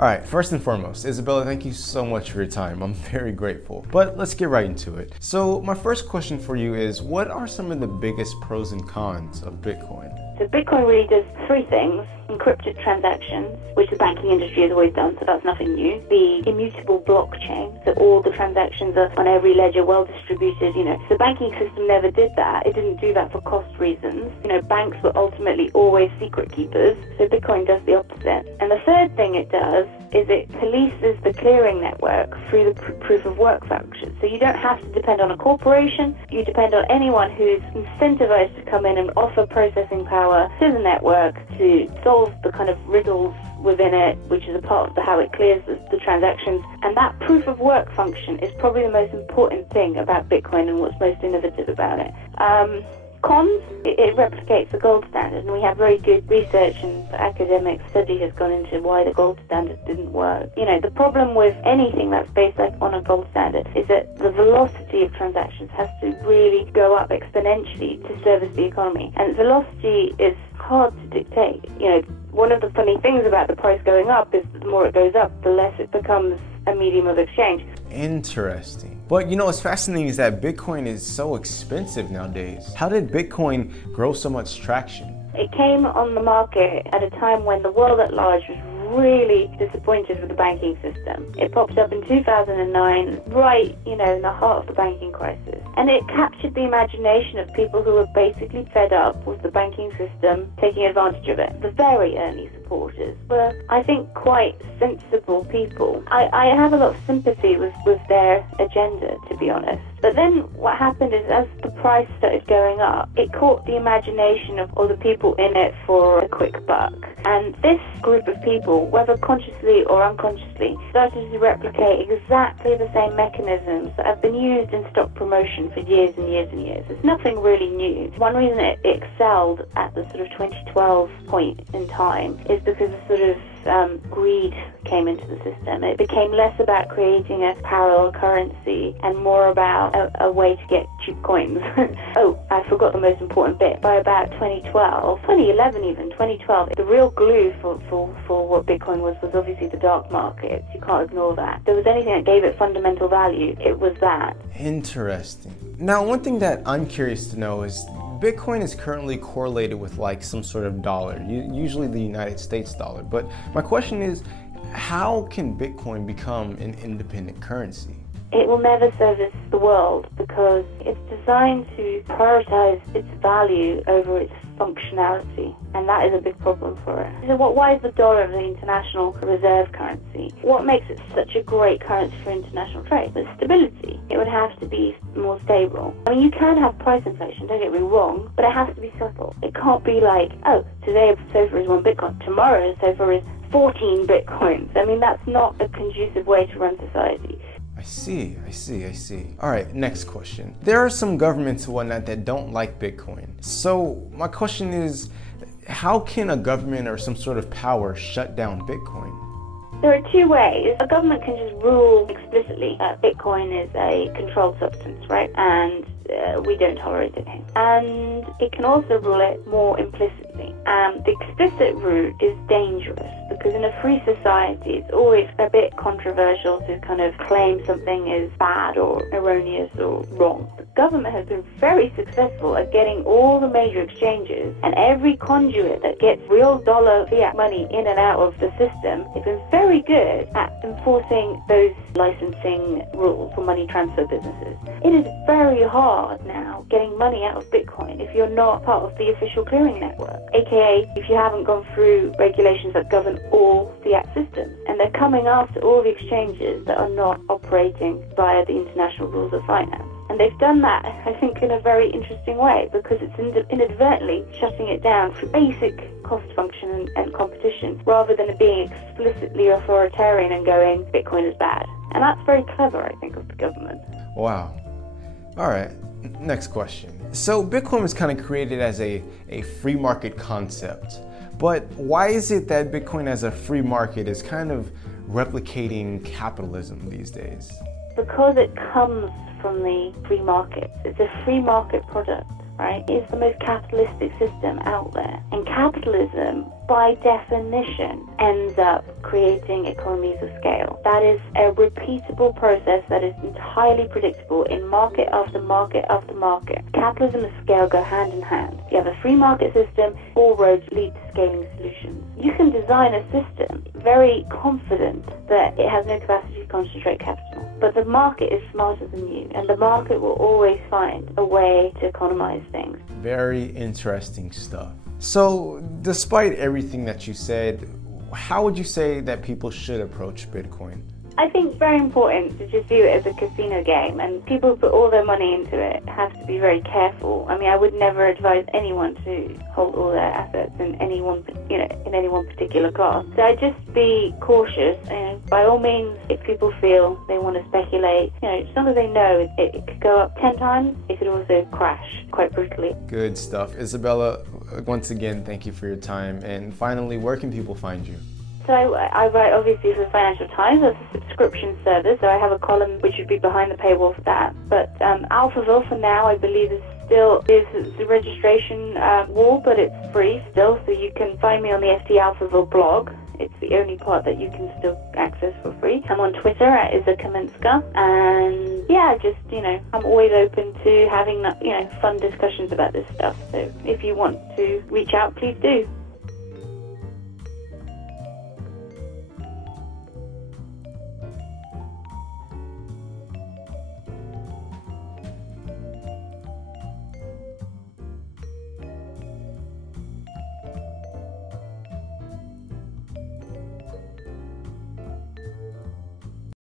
All right, first and foremost, Isabella, thank you so much for your time. I'm very grateful. But let's get right into it. So my first question for you is, what are some of the biggest pros and cons of Bitcoin? So Bitcoin really does three things: encrypted transactions, which the banking industry has always done, so that's nothing new. The immutable blockchain, so all the transactions are on every ledger, well distributed. The banking system never did that. It didn't do that for cost reasons. Banks were ultimately always secret keepers, so Bitcoin does the opposite. And the third thing it does is it polices the clearing network through the proof of work function. So you don't have to depend on a corporation, you depend on anyone who's incentivized to come in and offer processing power to the network to solve the kind of riddles within it, which is a part of how it clears the transactions. And that proof of work function is probably the most important thing about Bitcoin and what's most innovative about it. Cons, it replicates the gold standard, and we have very good research and academic study has gone into why the gold standard didn't work. The problem with anything that's based on a gold standard is that the velocity of transactions has to really go up exponentially to service the economy, and velocity is hard to dictate. One of the funny things about the price going up is the more it goes up, the less it becomes a medium of exchange. Interesting. But what's fascinating is that Bitcoin is so expensive nowadays. How did Bitcoin grow so much traction? It came on the market at a time when the world at large was really disappointed with the banking system. It popped up in 2009, right, in the heart of the banking crisis. And it captured the imagination of people who were basically fed up with the banking system taking advantage of it. The very early supporters were, I think, quite sensible people. I have a lot of sympathy with their agenda, to be honest. But then what happened is, as the price started going up, it caught the imagination of all the people in it for a quick buck. And this group of people, whether consciously or unconsciously, started to replicate exactly the same mechanisms that have been used in stock promotion for years and years and years. It's nothing really new. One reason it excelled at the sort of 2012 point in time is because of sort of greed came into the system. It became less about creating a parallel currency and more about a way to get cheap coins. Oh, I forgot the most important bit. By about 2012, 2011 even, 2012, the real glue for what Bitcoin was obviously the dark markets. You can't ignore that. If there was anything that gave it fundamental value, it was that. Interesting. Now, one thing that I'm curious to know is, Bitcoin is currently correlated with some sort of dollar, usually the United States dollar. But my question is, how can Bitcoin become an independent currency? It will never service the world because it's designed to prioritize its value over its functionality, and that is a big problem for it. So why is the dollar the international reserve currency? What makes it such a great currency for international trade? The stability. It would have to be more stable. You can have price inflation, don't get me wrong, but it has to be subtle. It can't be like, oh, today SOFR is 1 Bitcoin, tomorrow SOFR is 14 Bitcoins. That's not a conducive way to run society. I see. All right, next question. There are some governments and whatnot that don't like Bitcoin. So my question is, how can a government or some sort of power shut down Bitcoin? There are two ways. A government can just rule explicitly that Bitcoin is a controlled substance, right? And we don't tolerate it here. And it can also rule it more implicitly. The explicit route is dangerous because in a free society, it's always a bit controversial to kind of claim something is bad or erroneous or wrong. The government has been very successful at getting all the major exchanges and every conduit that gets real dollar fiat money in and out of the system. It's been very good at enforcing those licensing rules for money transfer businesses. It is very hard now getting money out of Bitcoin if you're not part of the official clearing network, aka if you haven't gone through regulations that govern all fiat systems. And they're coming after all the exchanges that are not operating via the international rules of finance. And they've done that, I think, in a very interesting way because it's inadvertently shutting it down for basic cost function and competition rather than it being explicitly authoritarian and going, Bitcoin is bad. And that's very clever, I think, of the government. Wow. All right, next question. So Bitcoin was kind of created as a free market concept, but why is it that Bitcoin as a free market is kind of replicating capitalism these days? Because it comes from the free market. It's a free market product, right, is the most capitalistic system out there. And capitalism, by definition, ends up creating economies of scale. That is a repeatable process that is entirely predictable in market after market after market. Capitalism and scale go hand in hand. You have a free market system, all roads lead to scaling solutions. You can design a system very confident that it has no capacity to concentrate capital. But the market is smarter than you, and the market will always find a way to economize things. Very interesting stuff. So, despite everything that you said, how would you say that people should approach Bitcoin? I think it's very important to just view it as a casino game, and people who put all their money into it have to be very careful. I mean, I would never advise anyone to hold all their assets in any one, in any one particular class. So I'd just be cautious, and by all means, if people feel they want to speculate, as long as they know it could go up 10 times, it could also crash quite brutally. Good stuff. Isabella, once again, thank you for your time. And finally, where can people find you? So I write obviously for the Financial Times. That's a subscription service, so I have a column which would be behind the paywall for that. But Alphaville for now, I believe, is the registration wall, but it's free still, so you can find me on the FT Alphaville blog. It's the only part that you can still access for free. I'm on Twitter at Izabella Kaminska, and yeah, just I'm always open to having fun discussions about this stuff. So if you want to reach out, please do.